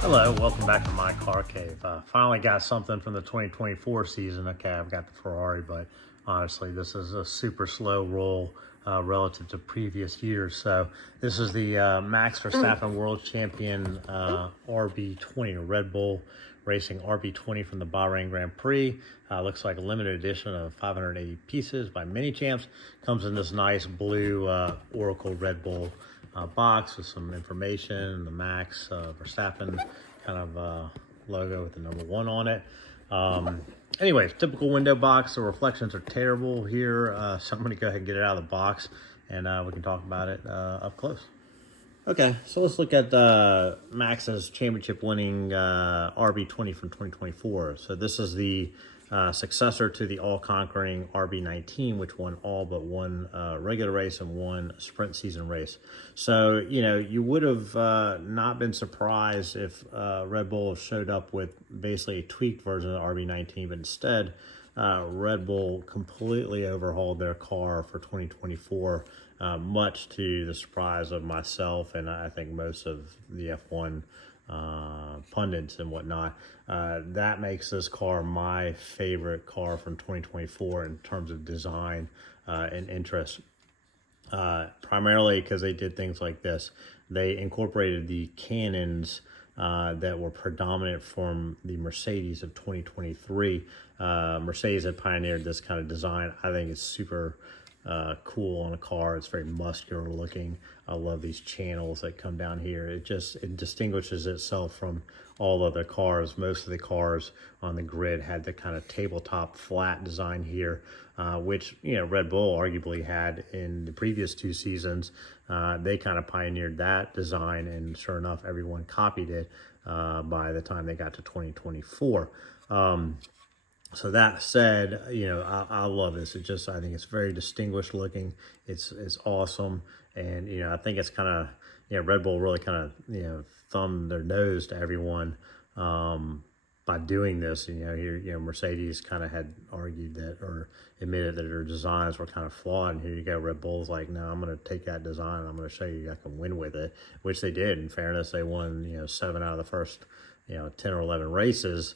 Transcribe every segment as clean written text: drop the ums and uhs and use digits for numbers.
Hello, welcome back to my car cave. Finally got something from the 2024 season. Okay, I've got the Ferrari, but honestly, this is a super slow roll relative to previous years. So this is the Max Verstappen World Champion RB-20, Red Bull Racing RB-20 from the Bahrain Grand Prix. Looks like a limited edition of 580 pieces by Minichamps. Comes in this nice blue Oracle Red Bull box with some information, the Max Verstappen kind of logo with the number 1 on it. Anyways, typical window box. The reflections are terrible here, so I'm going to go ahead and get it out of the box, and we can talk about it up close. Okay, so let's look at Max's championship-winning RB-20 from 2024. So this is the successor to the all-conquering RB-19, which won all but one regular race and one sprint season race. So, you know, you would have not been surprised if Red Bull showed up with basically a tweaked version of the RB-19, but instead Red Bull completely overhauled their car for 2024, much to the surprise of myself and I think most of the F1 pundits and whatnot. That makes this car my favorite car from 2024 in terms of design and interest. Primarily because they did things like this. They incorporated the cannons that were predominant from the Mercedes of 2023. Mercedes had pioneered this kind of design. I think it's super cool on a car. It's very muscular looking. I love these channels that come down here. It distinguishes itself from all other cars. Most of the cars on the grid had the kind of tabletop flat design here, which, you know, Red Bull arguably had in the previous 2 seasons. They kind of pioneered that design, and sure enough, everyone copied it by the time they got to 2024. So that said, you know, I love this. I think it's very distinguished looking. It's awesome. And, you know, I think it's kind of, you know, Red Bull really kind of, you know, thumbed their nose to everyone by doing this. You know, here, you know, Mercedes kind of had argued that, or admitted that their designs were kind of flawed. And here you go, Red Bull's like, no, I'm going to take that design and I'm going to show you I can win with it, which they did. In fairness, they won, you know, 7 out of the first, you know, 10 or 11 races.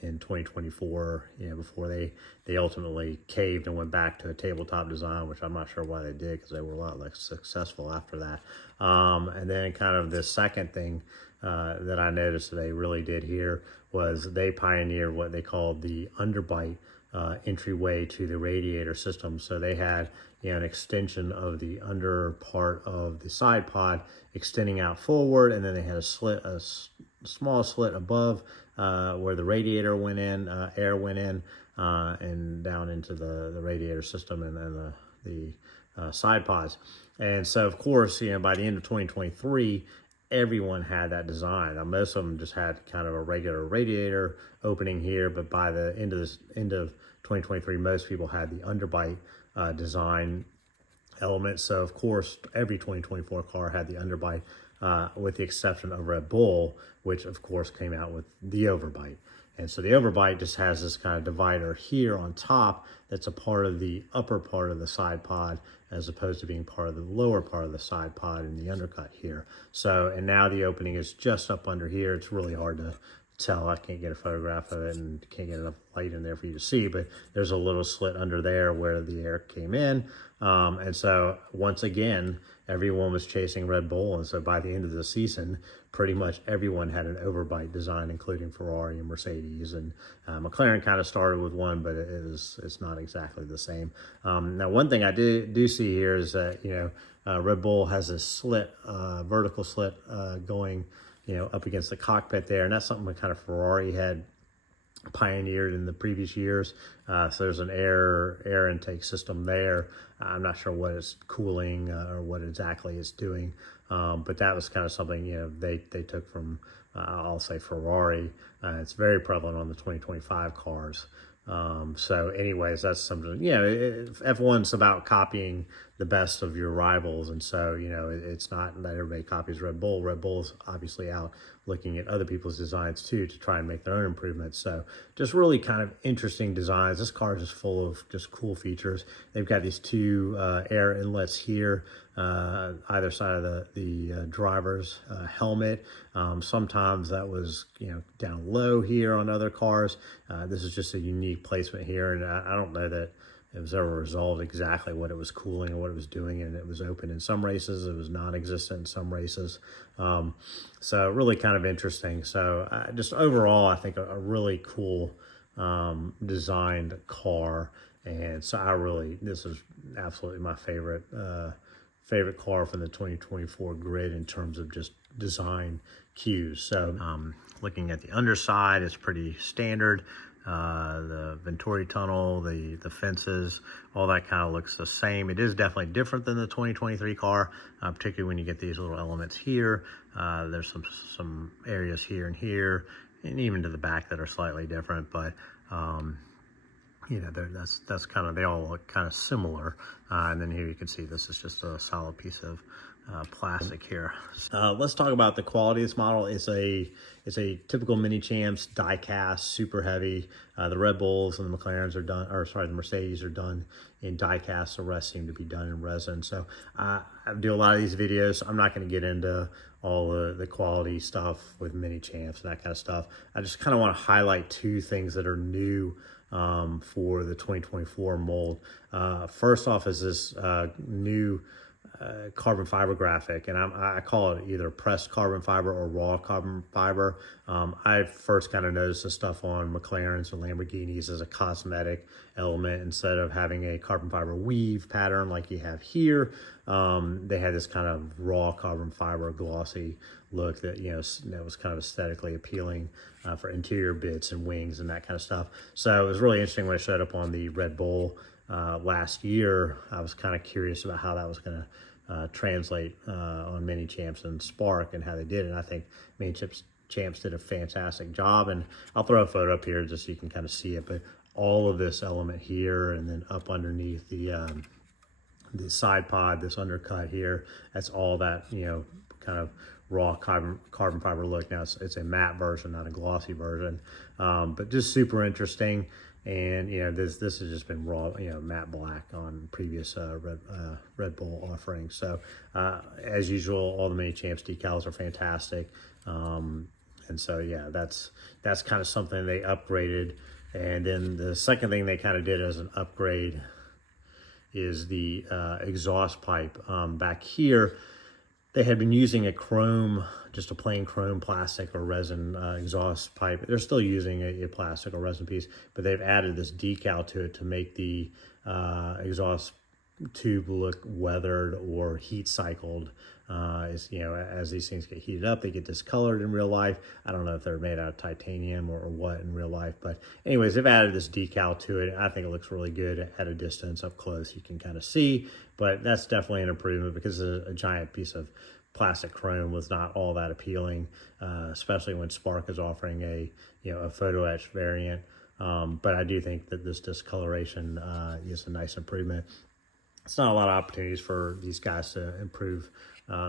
In 2024, you know, before they ultimately caved and went back to a tabletop design, which I'm not sure why they did, because they were a lot less successful after that. And then kind of the second thing that I noticed that they really did here was they pioneered what they called the underbite entryway to the radiator system. So they had, you know, an extension of the under part of the side pod extending out forward, and then they had a small slit above where the radiator went in, air went in, and down into the radiator system and then the side pods. And so, of course, you know, by the end of 2023, everyone had that design. Now, most of them just had kind of a regular radiator opening here, but by the end of 2023, most people had the underbite design element. So, of course, every 2024 car had the underbite, with the exception of Red Bull, which, of course, came out with the overbite. And so the overbite just has this kind of divider here on top that's a part of the upper part of the side pod, as opposed to being part of the lower part of the side pod in the undercut here. So, and now the opening is just up under here. It's really hard to tell. I can't get a photograph of it and can't get enough light in there for you to see, but there's a little slit under there where the air came in. And so once again, everyone was chasing Red Bull. And so by the end of the season, pretty much everyone had an overbite design, including Ferrari and Mercedes. And McLaren kind of started with one, but it's not exactly the same. Now, one thing I do see here is that, you know, Red Bull has a slit, vertical slit going, you know, up against the cockpit there. And that's something that kind of Ferrari had pioneered in the previous years. So there's an air intake system there. I'm not sure what it's cooling or what exactly it's doing, but that was kind of something, you know, they took from I'll say Ferrari. It's very prevalent on the 2025 cars. So anyways, that's something, you know, F1's about copying the best of your rivals. And so, you know, it's not that everybody copies Red Bull. Red Bull's obviously out looking at other people's designs too, to try and make their own improvements. So just really kind of interesting designs. This car is just full of just cool features. They've got these two air inlets here, either side of the driver's helmet. Sometimes that was, you know, down low here on other cars. This is just a unique placement here, and I don't know that it was ever resolved exactly what it was cooling or what it was doing, and it was open in some races, it was non-existent in some races. So really kind of interesting. So just overall, I think a really cool designed car. And so this is absolutely my favorite car from the 2024 grid in terms of just design cues. So looking at the underside, it's pretty standard. The Venturi tunnel, the fences, all that kind of looks the same. It is definitely different than the 2023 car, particularly when you get these little elements here. There's some areas here and here, and even to the back that are slightly different, but you know, that's kind of, they all look kind of similar. And then here you can see this is just a solid piece of plastic here. Let's talk about the quality of this model. It's a typical Minichamps diecast, super heavy. The Red Bulls and the McLarens are done, or sorry, the Mercedes are done in diecast. The rest seem to be done in resin. So I do a lot of these videos. I'm not going to get into all the quality stuff with Minichamps and that kind of stuff. I just kind of want to highlight two things that are new for the 2024 mold. First off is this new carbon fiber graphic, and I call it either pressed carbon fiber or raw carbon fiber. I first kind of noticed this stuff on McLarens and Lamborghinis as a cosmetic element. Instead of having a carbon fiber weave pattern like you have here, they had this kind of raw carbon fiber glossy look that, you know, that was kind of aesthetically appealing for interior bits and wings and that kind of stuff. So it was really interesting when it showed up on the Red Bull last year. I was kind of curious about how that was going to translate on Minichamps and Spark and how they did it. And I think Minichamps did a fantastic job. And I'll throw a photo up here just so you can kind of see it. But all of this element here, and then up underneath the side pod, this undercut here, that's all that, you know, kind of raw carbon fiber look. Now it's a matte version, not a glossy version, but just super interesting. And, you know, this has just been raw, you know, matte black on previous Red Bull offerings. So as usual, all the Minichamps decals are fantastic. And so, yeah, that's kind of something they upgraded. And then the second thing they kind of did as an upgrade is the exhaust pipe. Back here, they had been using a chrome, just a plain chrome plastic or resin exhaust pipe. They're still using a plastic or resin piece, but they've added this decal to it to make the exhaust tube look weathered or heat cycled. You know, as these things get heated up, they get discolored in real life. I don't know if they're made out of titanium or what in real life, but anyways, they've added this decal to it. I think it looks really good at a distance. Up close you can kind of see, but that's definitely an improvement, because a giant piece of plastic chrome was not all that appealing, especially when Spark is offering a photo etch variant. But I do think that this discoloration is a nice improvement. It's not a lot of opportunities for these guys to improve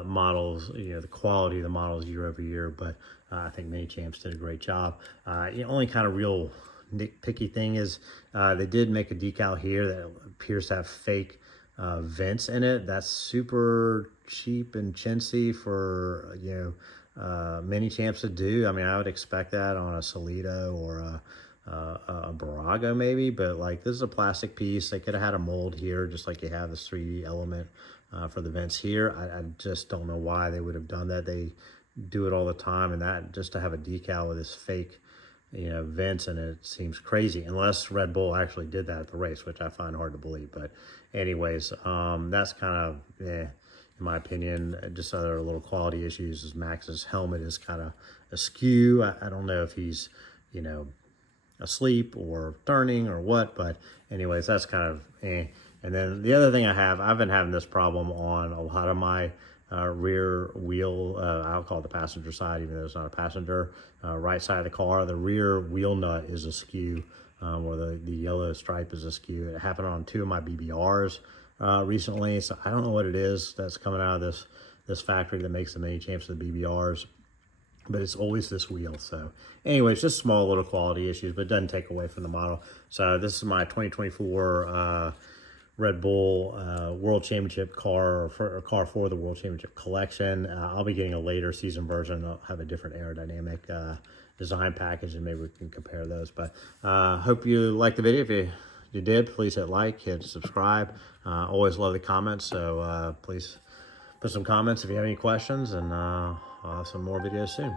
models, you know, the quality of the models year over year, but I think Minichamps did a great job. The only kind of real nitpicky thing is they did make a decal here that appears to have fake vents in it. That's super cheap and chintzy for, you know, Minichamps to do. I mean, I would expect that on a Solido or a Barago maybe, but like, this is a plastic piece. They could have had a mold here, just like you have this 3D element for the vents here. I just don't know why they would have done that. They do it all the time, and that just to have a decal with this fake, you know, vents in it seems crazy, unless Red Bull actually did that at the race, which I find hard to believe. But anyways, that's kind of, in my opinion. Just other little quality issues is Max's helmet is kind of askew. I don't know if he's, you know, asleep or turning or what. But anyways, that's kind of And then the other thing I've been having this problem on a lot of my rear wheel, I'll call it the passenger side, even though it's not a passenger, right side of the car. The rear wheel nut is askew, or the yellow stripe is askew. It happened on 2 of my BBRs recently, so I don't know what it is that's coming out of this factory that makes the Minichamps of the BBRs, but it's always this wheel. So anyways, just small little quality issues, but it doesn't take away from the model. So this is my 2024 Red Bull World Championship car, or car for the World Championship collection. I'll be getting a later season version. I'll have a different aerodynamic design package, and maybe we can compare those. But hope you liked the video. If you did, please hit like, hit subscribe. Always love the comments, so please put some comments if you have any questions, and I'll have some more videos soon.